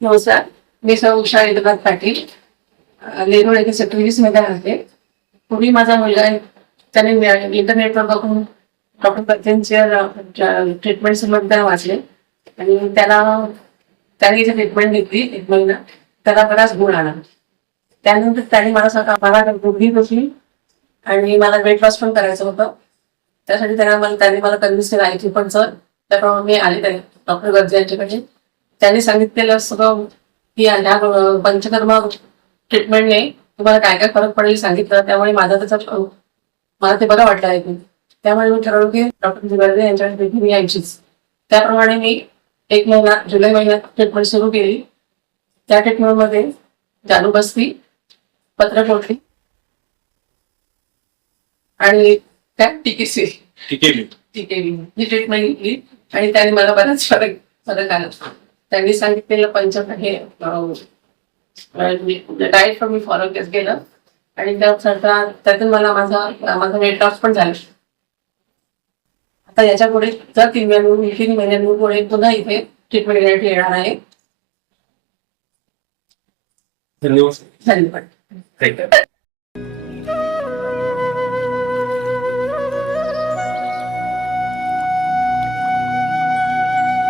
नमस्कार, मी सौ उषा एकनाथ पाटील, लेरोड येथे सेक्टर 20 मध्ये राहते. पूर्वी माझा मुलगा त्याने इंटरनेटवर बघून डॉक्टर पत्यांच्या ट्रीटमेंट संबंध वाचले आणि त्याने जी ट्रीटमेंट घेतली 1 महिना, त्याला बराच गुण आला. त्यानंतर त्याने मला गुडघी होती आणि मला वेट लॉस पण करायचं होतं. त्यासाठी त्याने मला कन्व्हिन्स केलं आहे की पण सर, त्याप्रमाणे मी आले त्या डॉक्टर गर्जे यांच्याकडे. त्यांनी सांगितलेलं सगळं की ह्या पंचकर्मा ट्रीटमेंटने तुम्हाला काय काय फरक पडेल सांगितलं. त्यामुळे मला ते बरं वाटलं आहे. त्यामुळे मी ठरवलं की डॉक्टर गर्जे यांच्याकडे भेटी मी यायचीच. त्याप्रमाणे मी 1 महिना जुलै महिन्यात ट्रीटमेंट सुरू केली. त्या ट्रीटमेंटमध्ये जालू बसती, पत्र फोडली आणि त्या टीकेसी ही ट्रीटमेंट घेतली आणि त्याने मला बराच फरक आला. त्यांनी सांगितलेलं हे डाएट पण मी फॉलो केलं आणि त्यातून मला माझा वेट लॉस पण झाला. आता याच्या पुढे जर 3 महिन्यांनी पुढे पुन्हा इथे ट्रीटमेंट घेण्यासाठी येणार आहे. धन्यवाद. धन्यवाद.